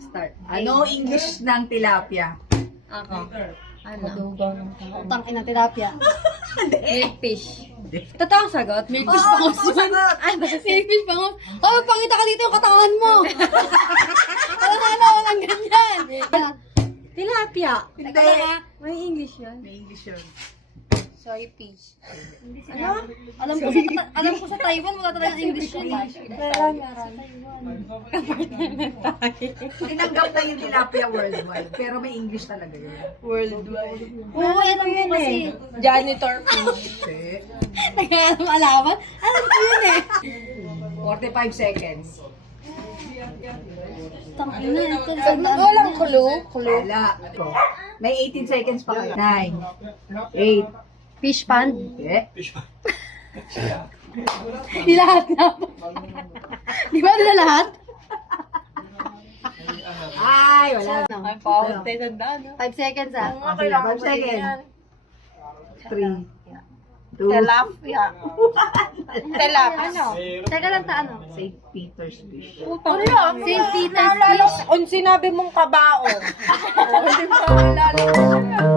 Start. Ano English ng tilapia? Ako. Ano? Utang ina tilapia. Milkfish. Totoong sagot? Milkfish Oo, pangos oo, yun. sagot. Ay, basta Silfish pangos. Oh, pangita ka dito yung katawan mo. Walang ganyan. tilapia. Hindi. Teka lang, ah. May English yun. May English yun. Soy fish. Ano? Alam ko sa Taiwan wala talaga English yun. Meron. Tinanggap na yung tilapia worldwide. Pero may English talaga yun. Worldwide. Oo, alam ko kasi. Janitor fish. Okay. Nag-alaman? Alam ko yun eh. 45 seconds. Utang ina. Walang clue. Wala. May 18 seconds pa kayo. 9, 8, Fish pond. okay. Di lahat na. Di ba nila lahat? Ay, wala. Ay, pawag tayo tanda, no? 5 seconds ah. Okay lang, 5 seconds. 3, 2, Tilapia. Telap. Ano? Teka lang ta ano? St. Peter's Fish. Wala. St. Peter's fish. Kung sinabi mong kabao. Hindi mo maalala.